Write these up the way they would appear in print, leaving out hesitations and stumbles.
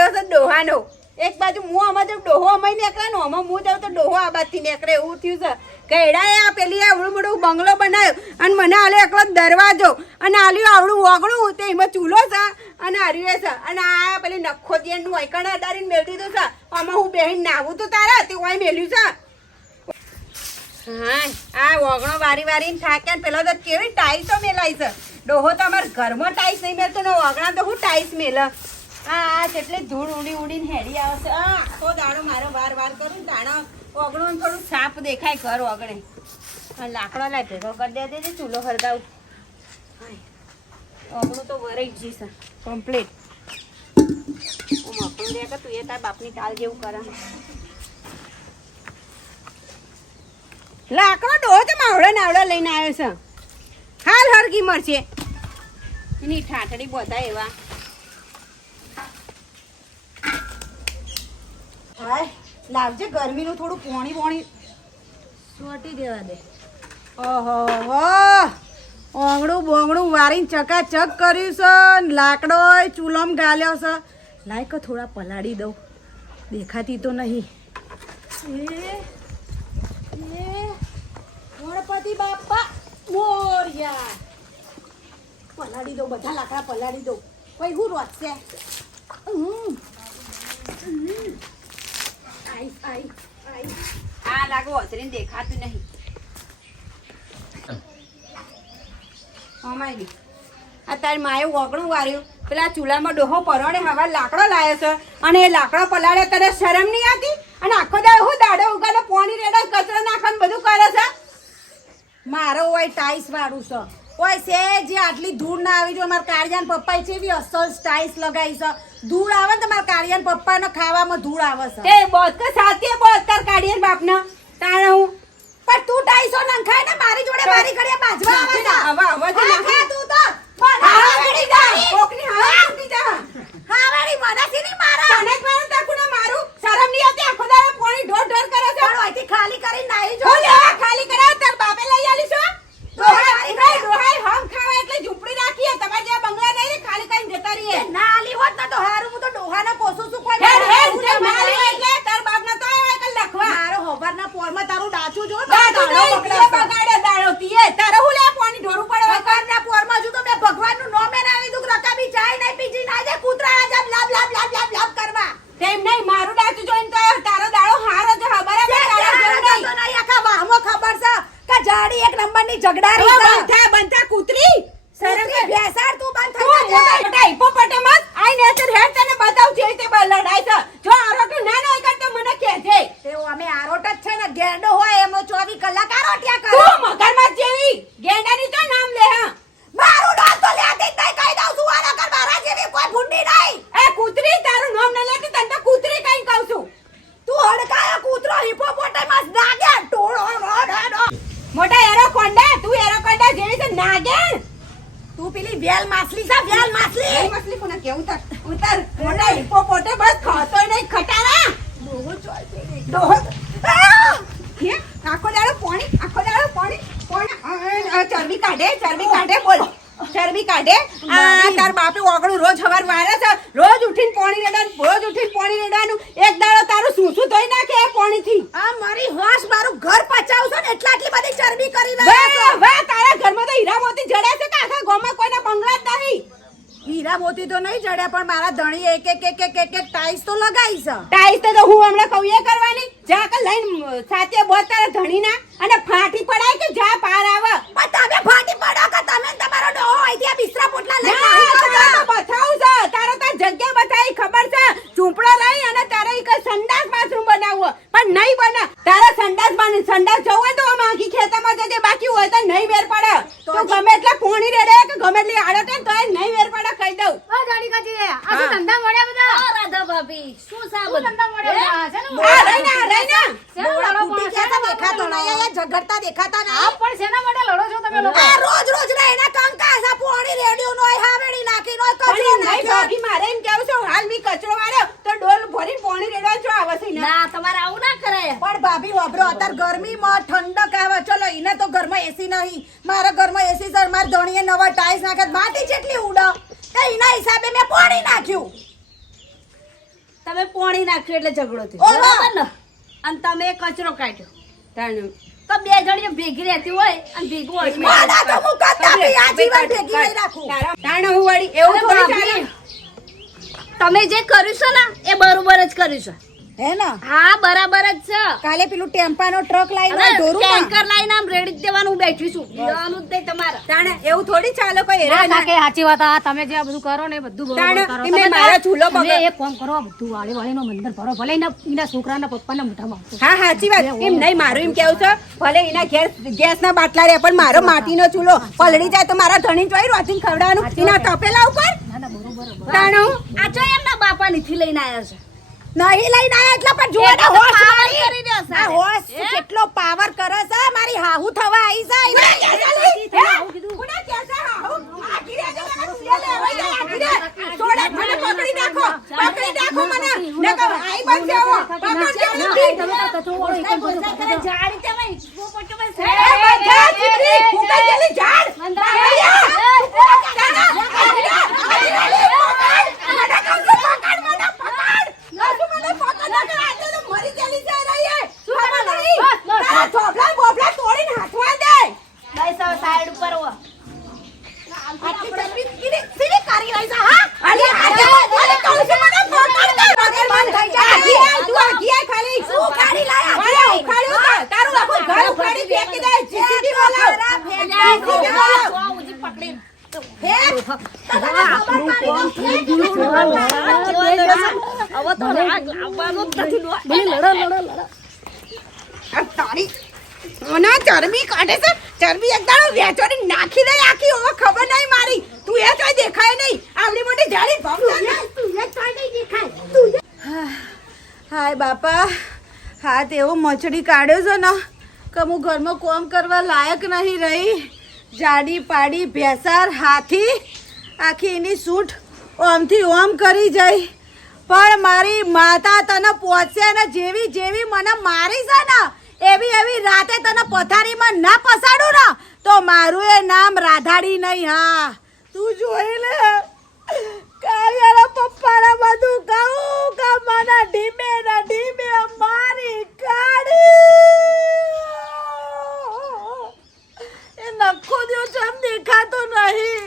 પડ્યો છે ડોહાનો. એક બાજુ હું આમાં જાઉં ડોહો અમાઈ નીકળે ને આમાં હું જાઉં તો ડોહો આ બાજથી નીકળે એવું થયું છે. કઈડાએ આ પેલી આવડું મોટું બંગલો બનાવ્યો અને મને આલ્યો એકલો દરવાજો અને આલ્યું આવડું ઓગણું તે એમાં ચૂલો છે અને હર્યું છે અને આ પેલી નખો નું વૈકણ અડારીને મેળ દીધું છે. આમાં હું બેહીને નાવું તો તારા તે ઓય મેલ્યું છે. હા આ ઓગણો વારી વારીને થાક્યા ને પેલો તો કેવી ટાઈસો મેલાઈ છે. ડોહો તો અમારા ઘરમાં ટાઈસ નહીં મેલતો ને ઓગણા તો હું ટાઈસ મેલ. હા એટલે ધૂળ ઉડી ઉડીને હેડી આવશે. આખો દાડો મારો વાર વાર કરું દાણા ઓગણું થોડું સાપ દેખાય ઘર ઓગણે. લાકડો લાય ભેગો કરી દે ચૂલો હરગાવું. ઓગણું તો વરાઈ જ જશે કમ્પ્લીટ. હું મકડું દે કે તું એ તાર બાપની ટાલ જેવું કરે. લાકડો ડોહો તો માવડો નાવડો લઈને આવ્યો છે. હાલ હરગી મળશે એની ઠાઠડી બધા એવા. હાય લાવજે ગરમીનું થોડું પોણી પોણી સોટી દેવા દે. ઓહો ઓગણું બોગણું વારીને ચકાચક કર્યું છે. લાકડો ચૂલોમ ગાલ્યો છે. લાયક થોડા પલાળી દઉં દેખાતી તો નહીં. ગણપતિ બાપા મોર્યા. પલાળી દઉં બધા લાકડા પલાળી દઉં. ભાઈ હું રોજશે આ લાગો ઓસરીને દેખાતું નહીં. અમારી અત્યારે માએ ઓગણું વાર્યું પેલા ચૂલામાં ડોહો પરોડે હવા લાકડો લાવ્યો છે અને એ લાકડો પલાળે તને શરમ નહીં આવતી? અને આખો દાડો હું દાડો ઉગાડો પોણી રેડો કચરો નાખવાનું બધું કરે છે. મારો હોય ટાઈસ વાળું છે ઓય છે જે આટલી ધૂળ ના આવી જો. મારા કાળિયાન પપ્પાએ છે એવી અસલ ટાઈસ લગાવી છે. ધૂળ આવે ને તમારા કાળિયાન પપ્પાને ખાવામાં ધૂળ આવે છે. એ બોત કે સાચે બોત તાર કાળિયાન બાપને તાણે હું પણ તું ટાઈસો નંખાય ને મારી જોડે મારી ઘડિયા બાજવા આવે છે. હવે નાખે તું તો હા વેડી જા કોકની હા ઉડી જા. હા વેડી મનાસી ની મારા તને જ મારું તાકુને મારું શરમ નહીં આવતી? આખો દાડો પોણી ઢોર ઢોર કરે છે. પણ ઓયથી ખાલી કરી નાઈ જો. લે ખાલી કરાવ તાર બાપે લઈ આલી છો. ડોહાઈ હમ ખાવા એટલે ઝૂંપડી રાખીએ. તમારે જે બંગલા નહીં ખાલી કરીને જતા રહીએ. ના આલી હોત ના તો હારું હું તો ડોહાને પોસું છું. કોઈ એટલે તાર બાપ ના તો આવે કે લખવા મારો હોબારના પોરમાં તારું ડાચું જો બગાડે દાડો તીએ તારે હું લે પાણી ઢોરું પડે. હોબારના પોરમાં જો તો મેં ભગવાનનું નામ એ આવી દુક રકાબી ચાય નહીં પીજી ના જે કૂતરા આજા લાબ લાબ લાબ લાબ લાબ કરવા. તેમ નહીં મારું ડાચું જોઈને તો તારો દાડો હારો જ ખબર છે. તારો તો નહીં આખા વાહમાં ખબર છે કે જાડી એક નંબરની ઝગડારી છે. બંધા કૂતરી શરમ કે ભેસાડ તું બંધ થઈ જા. મોટા હિપોપોટેમસ આઈ નેચર હેડ તને બતાવ જે તે લડાઈ છે. જો આરોટ ના નો કરતો મને કહેજે. તેઓ અમે આરોટ જ છે ને ગેંડો હોય એમો 24 કલાક આરોટિયા કરે. તું મગરમાં જેવી ગેંડાની તો નામ લે. હા મારું નામ તો લેતી જ નહીં કહી દઉં છું. આના કર મારા જેવી કોઈ ભૂંડી નહીં. એ કૂતરી તારું નામ ન લેતી તને તો કૂતરી કઈ કહું છું. તું હડકાયો કૂતરો હિપોપોટેમસ નાગેણ ટોળો રોડો મોટા એરોકોન્ડા. તું એરોકોન્ડા જેવી છે નાગેણ. તું પેલી વેલ માછલી છે વેલ માછલી. વેલ માછલી કોને કેવું તાર ઉતાર મોટા હિપોપોટેમસ ખાતોય નહીં ખટારા. ડોહો ચોય છે ડોહો. હે આખો દાડો પાણી ચરબી કાઢે બોલ ચરબી કાઢે. આ તાર બાપે ઓગળું રોજ સવાર વારે છે. રોજ ઉઠીને પાણી રેડવાનું એક દાડો તારું શું ધોઈ નાખે એ પાણીથી. આ મારી હોશ મારું ઘર પચાવું છે ને એટલે આટલી બધી ચરબી કરી નાખે. વાહ તારા ઘરમાં તો હીરા મોતી જડે છે કે આખા ગામમાં કોઈને બંગલા જ નહીં? હીરા મોતી તો નહીં જડ્યા પણ મારા ધણીએ એક ટાઈસ તો લગાઈ છે. ટાઈસ તો હું હમણાં કહું એ કરવાની જા કે લઈને સાચે બોત તારા ધણીના અને ફાટી પડાય કે જા પાર આવે. પણ તમે ફાટી પડો કે તમે તમારો ડોહો અહીંથી બિસ્તરા પોટલા લઈને આવી બતાવું છે. તારો તાર જગ્યા બતાવી ખબર છે. ઝૂંપડો રહી અને તારે એક સંડાસ બાથરૂમ બનાવવો પણ નહીં બને. તારા સંડાસ જવું હોય તો આખી ખેતરમાં જજે. બાકી હોય તો નહીં વેર પડે. તો ગમે એટલે પોણી રેડે કે ગમે એટલી આડે તો નહીં વેર પડે કહી દઉં. ઓ ગાડી કાચી આ શું ધંધા મળ્યા બધા? ઓ રાધા ભાભી શું સાબ ધંધા મળ્યા છે ને? આ રહીના શેના લડો પણ ક્યાં દેખાતો નહીં. અહીંયા ઝઘડતા દેખાતા નહીં. આ પણ શેના માટે લડો છો તમે લોકો? આ રોજ રે એના કંકાસા પોણી રેડિયો નોય હાવેડી નાખી નોય કચરો નાખ્યો. ભાભી મારે એમ કેવું છે હાલ મી કચરો વાળ્યો તો ડોલ ભરીને પોણી રેડવા છો આવે છે ના તમારે આવું ના કરાય. પણ ભાભી વાપરો અત્યારે ગરમીમાં ઠંડક આવે. ચલો એને તો ઘરમાં એસી નહીં. મારા ઘરમાં એસી સર માર ધણીએ નવા ટાઈસ નાખ્યા માટી જેટલી ઉડા તો એના હિસાબે મેં પાણી નાખ્યું. તમે પોણી નાખ્યું એટલે ઝઘડો થયો ઓહો. બરાબર ને અને તમે કચરો કાઢ્યો તાણ તો બે જણીઓ ભેગી રહેતી હોય અને ભેગું હોય મારા તો હું કરતા બી આ જીવન ભેગી નહીં રાખું. તાણ હું વળી એવું અરે થોડી ભાભી, ચાલે. તમે જે કર્યું છે ને એ બરોબર જ કર્યું છે હે ને હા બરાબર જ છે કાલે પેલું ટેમ્પાનો ટ્રક લાવીને અરે, ઢોરું માં ટેન્કર લાઈને આમ રેડી જ દેવાનું હું બેઠી છું લેવાનું જ નહીં તમારે તાણ એવું થોડી ચાલે કોઈ ના, હેરાન કાકી, સાચી વાત આ તમે જે આ બધું કરો ને એ બધું બરોબર તાણ કરો. એમે તમે મારો ચૂલો તમે બગડ- એક કામ કરો, આ બધું વાળી વાળીનો મંદર ભરો. ભલે એના છોકરાના પપ્પાના મોઢામાં આવતો. હા સાચી વાત એમ નહીં મારું એમ કેવું છે ભલે એના ગેસના બાટલા રહે પણ મારો માટીનો ચૂલો પલળી જાય તો મારા ધણી જોઈ રોટીને ખવડાવવાનું એના તપેલા ઉપર તાણું આ જો એમના બાપા નીથી લઈને આવ્યા છે નહીં લઈને આયા એટલે પણ જુઓ ને એટલે તો હોશ power મારી. કરી દે છે. આ હોશ કેટલો પાવર કરે છે મારી હાહુ થવા આવી જાય કોના કેસે હાહુ? આખી રાત મને ચૂલે લેવાઈ જાય, આખી રાત. છોડે, મને પકડી નાખો મને નકર આઈ બનશે આવો. પકડજો નથી. જાડી તમે હિચકો પટ્ટો બસ એ બધા ચીકરી, ફૂંકાઈ ગયેલી ઝાડ. અહીંયા. તાના, આખી રાત, આખી રાત, પકડ. મને કહું છું, પકડ, મને પકડ. નસુ મને પકડ નકર આજે તો મરી ગયેલી છે રહી એ. ખબર નહીં. તારા ચોપલા બોપલા તોડીને હાથમાં દે. બસ હવે સાઈડ ઉપર હો આટલી ચરબી સીધી કરી રહી છે હા અરે આજે મને કહું છું મને પકડ દે. પકડ બંધ થઈ જાય. આખી આય, તું આખી આય ખાલી. શું ઉખાડી લાયા? અરે ઉખાડ્યું તો. તારું આખું ઘર ઉખાડી ફેંકી દે. જીસીબી બોલાવ. જીસીબી બોલાવ. પકડી હવે તો રાગ આવવાનો જ નથી લો. આ તારી ઓના ચરબી કાઢે છે. ચરબી એક દાડો વેચોડી નાખી દે આખી. હવે ખબર નહીં મારી. તું એ જોઈ દેખાય નહીં. આવડી મોટી જાડી ભમ હાય બાપા હા તેવો મચડી કાઢ્યો છે ને કે હું ઘરમાં કોમ કરવા લાયક નહીં રહી. જાડી પાડી ભેસાર હાથી આખી એની સૂટ ઓમથી ઓમ કરી જઈ પણ મારી માતા તને પહોંચે ને જેવી જેવી મને મારી છે ને એવી એવી રાતે તને પથારીમાં ના પસાડું ને તો મારું એ નામ રાધાડી નહીં. હા તું જોઈ લે કાવ્યાના પપ્પાને બધું કહું કે મને ઢીમે ને ઢીમે મારી કાઢી એ નખો દ્યો ચમ દેખાતો નહીં.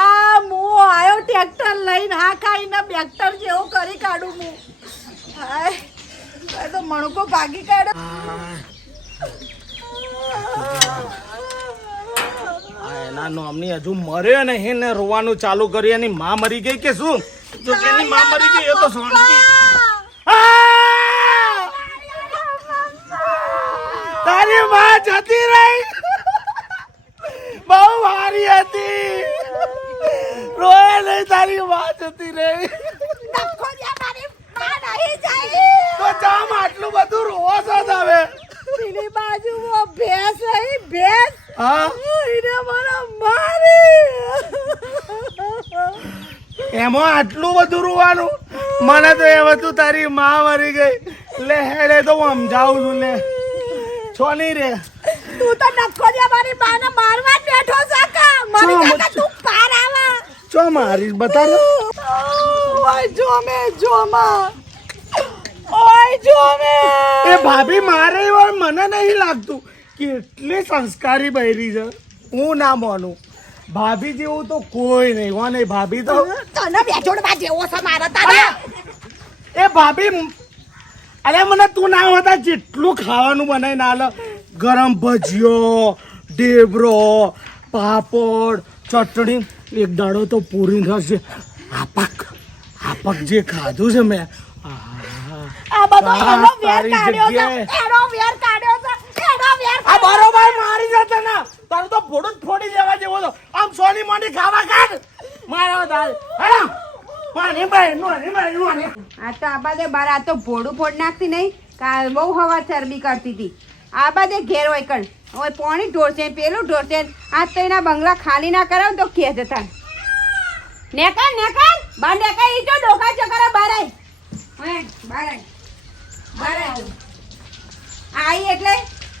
આ હું આયો ટ્રેક્ટર લઈને હા ખાઈને બેક્ટર જેવો કરી કાઢું હું. હાય આ તો મણકો ભાગી કાઢો. આ એના નોમની હજુ મર્યો નહીં ને રોવાનું ચાલુ કર્યું. એની માં મરી ગઈ કે શું? જો કે એની માં મરી ગઈ એ તો શાંતિ. આ! તારી માં જતી રહી. બહુ હારી હતી. રોય નહીં, તારી માં જતી રહી. નખો દ્યો મારી માં નહીં જાય. તો જામ આટલું બધું રોવો છો તમે? પેલી બાજુમાં ભેંસ રહી ભેંસ હા એને મને મારી. એમાં આટલું બધું રોવાનું? મને તો એ હતું તારી માં મરી ગઈ. લે હેડે તો હું સમજાવું છું. લે છો નહીં રે. તું તો નખો દ્યો મારી માને મારવા જ બેઠો છે કા મને શું? કહે તું પાર આવા. ચો મારી બતા. ઓય જોમે ઓય જોમે એ ભાભી મારે વાર મને નહીં લાગતું. કેટલી સંસ્કારી બૈરી છે. હું ના માનું. ભાભી જેવું તો કોઈ નહીં. હો નહીં ભાભી તો તને બેજોડવા જેવો છે મારા તારા. એ ભાભી અરે મને તું ના હોતા જેટલું ખાવાનું બનાવીને આલે. ગરમ ભજીયો, ઢેબરો, પાપડ, ચટણી. એક દાડો તો પૂરી થશે. આપક જે ખાધું છે મેં. આ બધો આ એનો વેર તારી કાઢ્યો છે જગ્યાએ. એનો વેર કાઢ્યો છે એનો વેર આ બરોબર મારી જશે ને તારું તો ફોડું જ ફોડી દેવા જેવો તો. આમ સોની મોની ખાવા કાઢ મારો દાલ. હેડા પાણી ભાઈ નોની ભાઈ નોની. આ તો આ બાદે બાર આ તો ભોડું ફોડ નાખતી નહીં. કાલ બહુ હવા ચરબી કરતી હતી. આ બાદે ઘેર હોય કણ હવે પાણી ઢોળશે પેલું ઢોળશે. આજ તો એના બંગલા ખાલી ના કરાવ તો કે જતા નેકર બાર નેકર ઈ જો ડોકા ચકરા બાર આય. હે બાર આય આઈ એટલે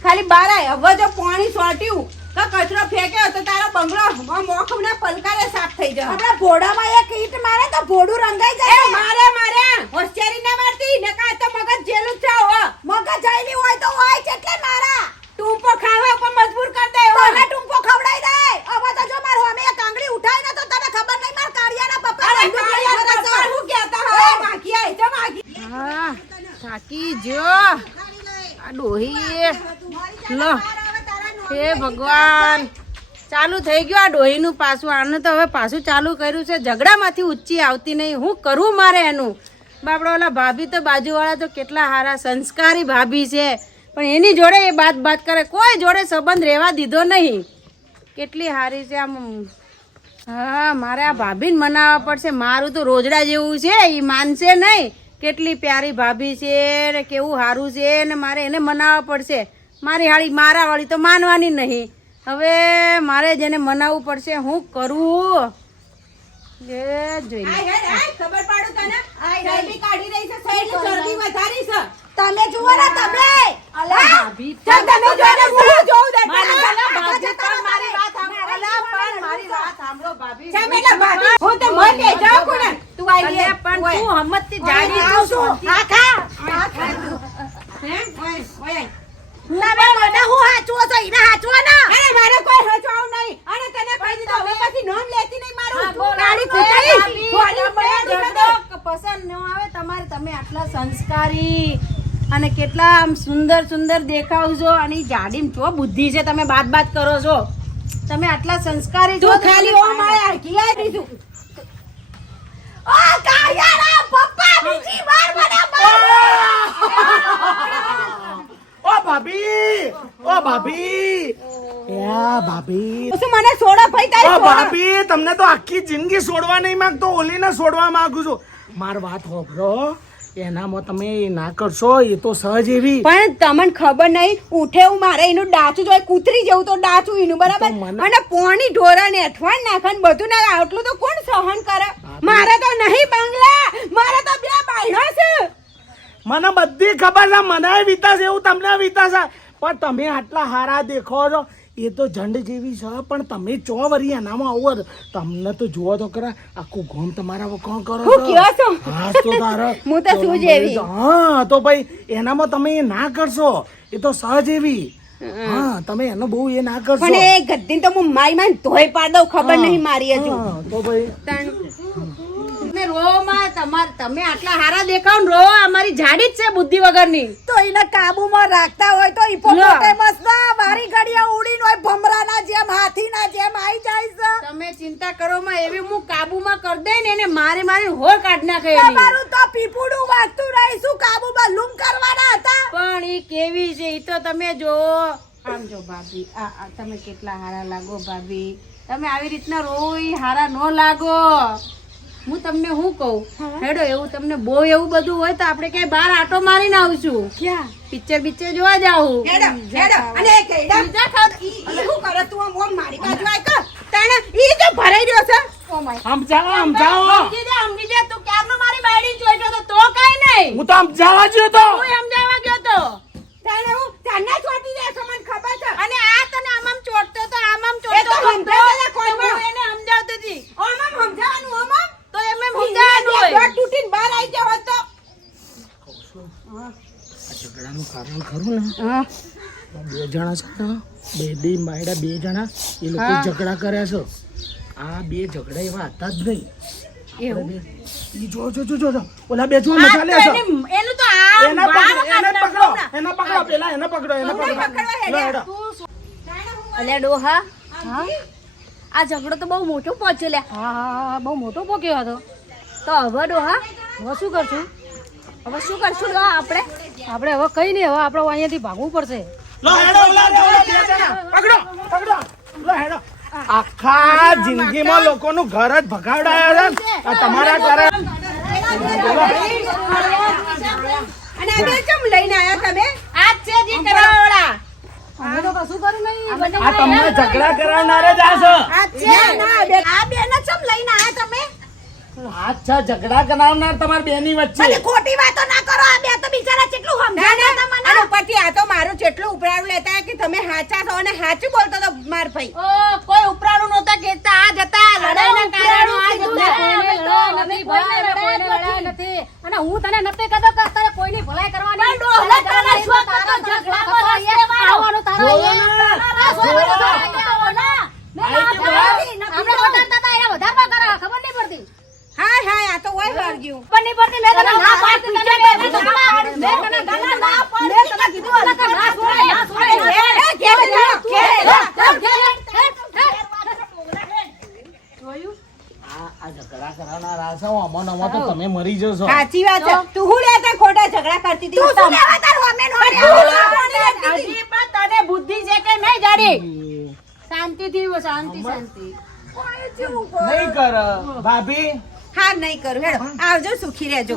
ખાલી બાર આય. હવે જો પાણી સોટ્યું તો કચરો ફેંક્યો તો તારો બંગલો મોખમના પલકારે સાફ થઈ જાય. આપણા ભોડામાં એક ઈંટ મારે તો ભોડું રંગાઈ એ જાય. મારે હોશિયારી ના થાકી જો આ ડોહી લો હે ભગવાન ચાલુ થઈ ગયું આ ડોહીનું પાછું આને તો હવે પાછું ચાલુ કર્યું છે ઝઘડામાંથી ઊંચી આવતી નહીં હું કરું મારે એનું બાપડો ઓલા ભાભી તો બાજુવાળા તો કેટલા સારા સંસ્કારી ભાભી છે પણ એની જોડે એ બાત કરે કોઈ જોડે સંબંધ રહેવા દીધો નહીં કેટલી સારી છે આમ હા મારે આ ભાભીને મનાવવા પડશે મારું તો રોજડા જેવું છે એ માનશે નહીં કેટલી પ્યારી ભાભી છે ને કેવું સારું છે ને મારે એને મનાવવા પડશે મારી હાળી મારા વાળી તો માનવાની નહીં હવે મારે જેને મનાવવું પડશે હું કરું એ જોઈ લે. ખબર પાડું તને ચરબી કાઢી રહી છે શરીરની ચરબી વધારી છે તમે જુઓ ને તમે અલા ભાભી તમે જોઈને હું જોઉં દે મારી વાત સાંભળો ભાભી ચમેલા ભાભી હું તો મત જાવ કોને તું આવી અલે પણ તું હમતથી જાડી તું સોતી હે ઓય તમે મને હું હાચવો છો ઈને હાચવો ના અરે મારે કોઈ હચવાવ નહીં અને તને કહી દીધું હવે પછી નોમ લેતી નહીં મારું કાળી કુતરી પસંદ ન આવે તમારે તમે આટલા સંસ્કારી અને કેટલા આમ સુંદર સુંદર દેખાવ છો અને જાડીમ છો બુદ્ધિ છે તમે બાત કરો છો તમે આટલા સંસ્કારી છો તું ખાલી ઓ મારે કિયા દીધું ઓ કાયાના પપ્પા બીજી વાર મને ઓ ભાભી યા ભાભી શું મને છોડા ભાઈ તારી ઓ છોડા ભાભી તમને તો આખી જિંદગી છોડવા નહીં માંગતો ઓલીને છોડવા માંગુ છું માર વાત હોભરો એનામાં તમે ના કરશો એ તો સહજ એવી પણ તમને ખબર નહીં ઉઠે હું મારે એનું ડાચું જોઈ કૂતરી જેવું તો ડાચું એનું બરાબર તો મને- અને પોણી ઢોરા ને અઠવાડ નાખન બધું ના આટલું તો કોણ સહન કરે મારે તો નહીં બંગલા મારે તો બે બાયણો છે મને બધી ખબર છે મને વિતાશે એવું તમને વિતાશે પણ તમે આટલા હારા દેખો છો એ તો ઝંડ જેવી છે પણ તમે ચો વરી એનામાં આવો જ. તમને તો જુઓ તો ખરા આખું ગોમ તમારા વખાણ કરો હું કયો છો? હા તો તારે હું તો શું જેવી? હા તો ભાઈ એનામાં તમે એ ના કરશો એ તો સહજ એવી હા તમે એનો બહુ એ ના કરશો પણ એ ગદ્દીન તો હું મારી માં ધોઈ પાડ દઉં ખબર નહીં મારી હજુ હા, તો ભાઈ તમે રો માં તમે આટલા હારા દેખાવ ને રો અમારી જાડી જ છે બુદ્ધિ વગરની તો એને કાબુમાં રાખતા હોય તો હિપોપોટેમસ ના મારી ઘડિયા ઉડીને હોય ભમરાના જેમ હાથીના જેમ આવી જાય છે તમે ચિંતા કરો માં એવી હું કાબુમાં કરી દે ને એને મારી હોર કાઢ નાખે એની. તમારું તો પીપુડું વાગતું રહીશું કાબુમાં લૂમ કરવાના હતા પણ એ કેવી છે એ તો તમે જો આમ જો ભાભી આ તમે કેટલા હારા લાગો ભાભી તમે આવી રીતના રોઈ હારા નો લાગો હું તમને શું કહું હેડો એવું તમને બહુ એવું બધું હોય તો આપણે ક્યાંય બહાર આટો મારીને આવશું ક્યાં પિક્ચર જોવા જાવું હેડો હેડો અને એ કેડા બીજા ખાવ ઈ શું કરે તું આમ ઓમ મારી બાજુ આય કર તાણે ઈ તો ભરાઈ રહ્યો છે ઓ માય સમજાવો સમજી જા તું ક્યારનો મારી બાયડી જોઈતો તો કાઈ નહીં હું તો સમજાવવા ગયો તો હું સમજાવવા ગયો તો તાણે હું ચાના છોટી દે છે મને ખબર છે અને આ તને આમ ચોટતો તો આમ એ તો ચોટતો સમજાવતા કોઈમાં. હું એને સમજાવતી હતી ઓમ આમ સમજાવવાનું ઓમ આમ તો એમ સમજાવવાનું હોય દોડ તૂટીને બહાર આવી જાવ તો આ ઝઘડાનું કારણ ખરું ને બે જણા છે ને બે માયડા બે જણા એ લોકો ઝઘડા કરે છે આ બે ઝઘડા એવા હતા જ નહીં આપણે બે- ઈ જો ઓલા બે જો મજા લે છે એનું તો આ એને પકડો પેલા એને પકડો લો, હેડો. અલ્યા ડોહા આ ઝઘડો તો બહુ મોટો પહોંચ્યો લ્યા હા બહુ મોટો પોક્યો હતો તો હવે ડોહા હવે શું કરશું હવે શું કરશું ડોહા આપણે આપણે હવે કઈ નહીં હવે આપણે અહીંયાથી ભાગવું પડશે લો, હેડો, ઓલા બે જણા. પકડો લો, હેડો. આખા જિંદગીમાં લોકોનું ઘર જ ભગાવડાયા છે આ તમારા કારણ અને આ બે ચમ લઈને આયા તમે આ જ છે જે કરાવવાળા અમે તો કશું કર્યું નહીં આ તમને ઝઘડા કરાવનારા જ આ છે આ છે ના બે આ બેને ચમ લઈને આયા તમે આ છે ઝઘડા કરાવનાર તમારી બેની વચ્ચે ખોટી વાતો ના કરો આ બે તો બિચારા કેટલું સમજાતા હતા મને અને ઉપરથી આ તો મારું જેટલું ઉપરાડું લેતા કે તમે હાચા છો અને હાચું બોલતો તો માર ભાઈ ઓ કોઈ ઉપરાણું નહોતા કેતા આ જતા લડાઈના કારણો આ જતા અને હું તને નથી કહેતો કે તારે કોઈની ભલાઈ કરવાની ડોહલા તને શું કરતો ઝઘડામાં રસ્તે આવવાનું તારો જોવો ને. ખબર નહીં પડતી હા હા આ તો ઓય હરગ્યું ખબર નહીં પડતી મેં તને ના પાડતી તને મેં જશો. સાચી વાત છે તું હું લેતા ખોટા ઝઘડા કરતી હતી તું શું લેવા તાર હોમે નો પણ તું શું કોની લેતી હતી? હજી પણ તને બુદ્ધિ છે કે નહીં જાડી શાંતિથી શાંતિ નહીં કર ભાભી. હા નહીં કરું હેડો આવજો સુખી રહેજો